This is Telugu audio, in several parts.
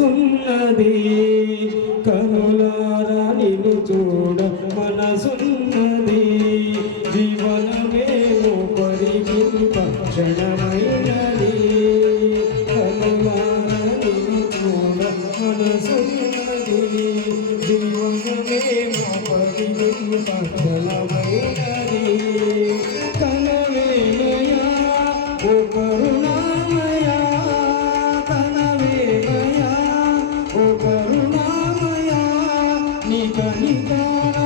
మనసున్నది కనులారా నిన్ను చూడ మనసున్నది. జీవనమేమో పరిగింప క్షణమైనది. కనులారా నిన్ను చూడ మనసున్నది. జీవనమేమో పరిగింప క్షణమైనది. ನಿಗನಿಗನ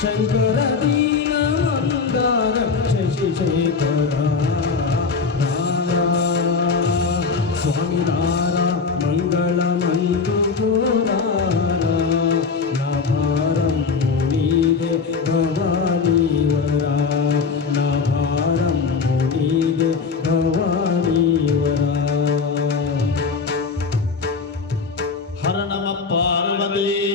శంకర దీన మందారం శశిశేఖర స్వామి నారా మంగళమందు గోరారా నా భారం మునీదే భవానీవరా నా పార్వతీ